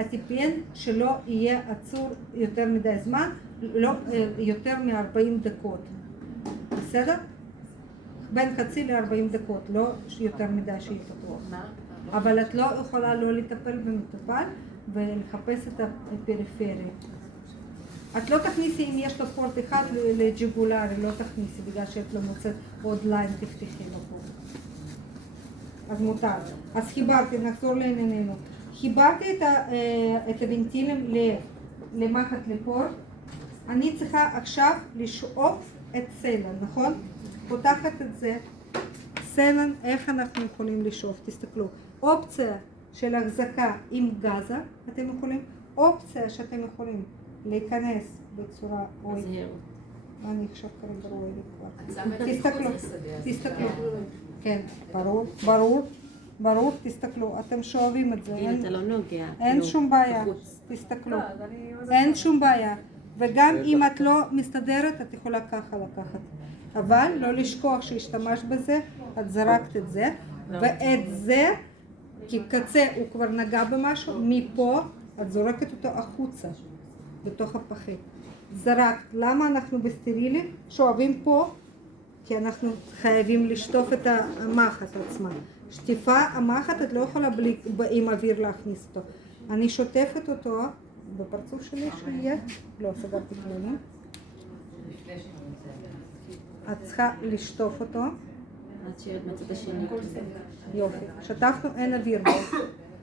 הטיפן שלא יהיה עצור יותר מדי זמן, לא יותר מ-40 דקות. בסדר? בין חצי ל-40 דקות, לא יותר מדי שיהיה פתוח. אבל את לא יכולה לא לטפל במטופל ולחפש את הפריפריה. את לא תכניסי, אם יש לו פורט אחד לג'גולרי, לא תכניסי, בגלל שאת לא מוצאת עוד ליין, תפתחי לו פה. אז מותר. אז חיברתי, נחזור לענייננו. חיברתי את הוונטילים למחט לפורט. אני צריכה עכשיו לשאוף את סלן, נכון? פותחת את זה. סלן, איך אנחנו יכולים לשאוף? תסתכלו. אופציה של החזקה עם גזה, אתם יכולים. אופציה שאתם יכולים להיכנס בצורה... אוי, אני עכשיו כרגע רואה לי כבר. תסתכלו. כן, ברור, תסתכלו. אתם שואבים את זה. אין שום בעיה. תסתכלו. אין שום בעיה. וגם אם את לא מסתדרת, את יכולה ככה לקחת. אבל לא לשכוח שהשתמש בזה, את זרקת את זה, ואת זה, כי קצה הוא כבר נגע במשהו, מפה את זורקת אותו החוצה, בתוך הפחית. זרקת. למה אנחנו בסטרילי? שואבים פה, כי אנחנו חייבים לשטוף את המחט עצמה. שטיפה המחט, את לא יכולה עם אוויר להכניס אותו. אני שוטפת אותו בפרצוף שלי שיהיה. לא, סגרתי כללים. את צריכה לשטוף אותו. עד שירד מצד השני. יופי. שטפנו, אין אוויר בו.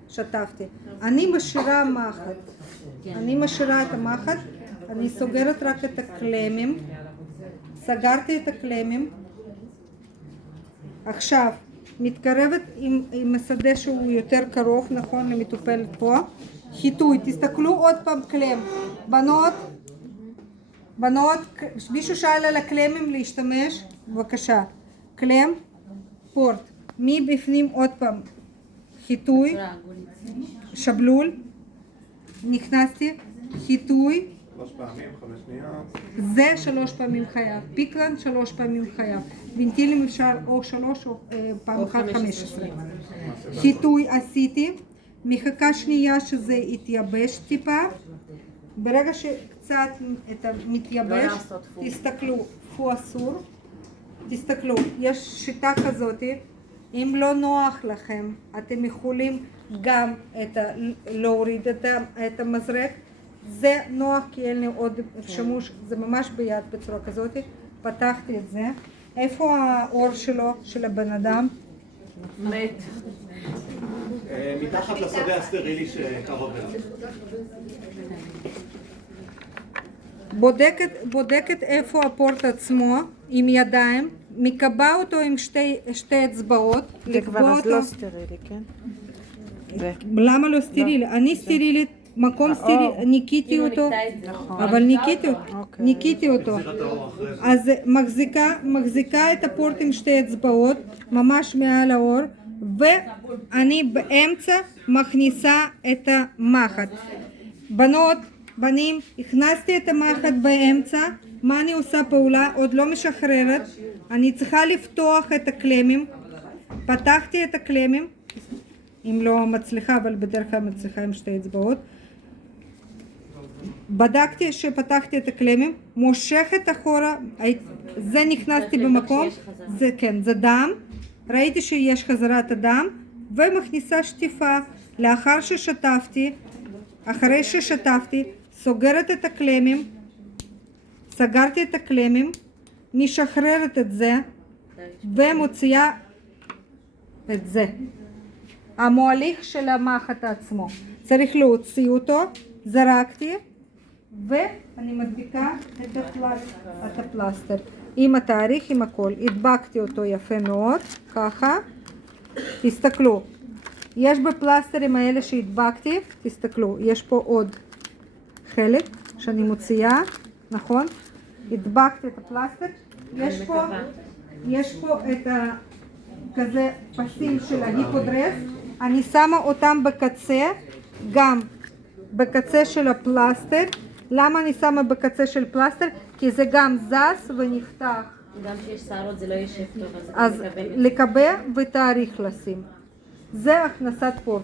שטפתי. אני משאירה מחט. אני משאירה את המחט. אני סוגרת רק את הקלמים. סגרתי את הקלמים. עכשיו, מתקרבת עם השדה שהוא יותר קרוב, נכון, למטופלת פה. חיטוי, תסתכלו עוד פעם קלם. בנות, מישהו שאל על הקלמים להשתמש? בבקשה. קלם, פורט. מבפנים עוד פעם. חיטוי, שבלול. נכנסתי, חיטוי. 3 פעמים, 5 שניות. זה 3 פעמים חייב. פיקלן 3 פעמים חייב. ונטילים אפשר או 3 או פעם אחת 15. חיטוי עשיתי. מחכה שנייה שזה יתייבש טיפה. ברגע שקצת מתייבש, תסתכלו, פה אסור. תסתכלו, יש שיטה כזאת. אם לא נוח לכם, אתם יכולים גם להוריד את המזרק. זה נוח כי אין לי עוד שימוש, זה ממש ביד בצורה כזאת. פתחתי את זה. איפה האור שלו, של הבן אדם? מת. מתחת לשדה הסטרילי שקרוב אליו. בודקת איפה הפורט עצמו עם ידיים, מקבע אותו עם שתי אצבעות. זה כבר אז לא סטרילי, כן? למה לא סטרילי? אני סטרילית, מקום סטרילי, ניקיתי אותו, אבל ניקיתי אותו. אז מחזיקה את הפורט עם שתי אצבעות, ממש מעל האור, ואני באמצע מכניסה את המחט. בנות, בנים, הכנסתי את המחט באמצע. מה אני עושה פעולה? עוד לא משחררת. אני צריכה לפתוח את הקלמים. פתחתי את הקלמים. אם לא מצליחה, אבל בדרך כלל מצליחה עם שתי אצבעות. בדקתי שפתחתי את הקלמים. מושכת אחורה. זה נכנסתי במקום. זה כן, זה דם. ראיתי שיש חזרת הדם. ומכניסה שטיפה. לאחר ששטפתי, אחרי ששטפתי, סוגרת את הקלמים, סגרתי את הקלמים, משחררת את זה ומוציאה את זה. המוליך של המחט עצמו. צריך להוציא אותו, זרקתי ואני מדביקה את הפלסטר. עם התאריך, עם הכל. הדבקתי אותו יפה מאוד, ככה. תסתכלו. יש בפלסטרים האלה שהדבקתי, תסתכלו, יש פה עוד חלק שאני מוציאה, נכון? הדבקתי את הפלסטר, יש פה את כזה פסים של ההיפודרס, אני שמה אותם בקצה, גם בקצה של הפלסטר. למה אני שמה בקצה של פלסטר? כי זה גם זז ונפתח. גם שיש שערות זה לא ישב טוב, אז לקבע ותאריך לשים. זה הכנסת פורט.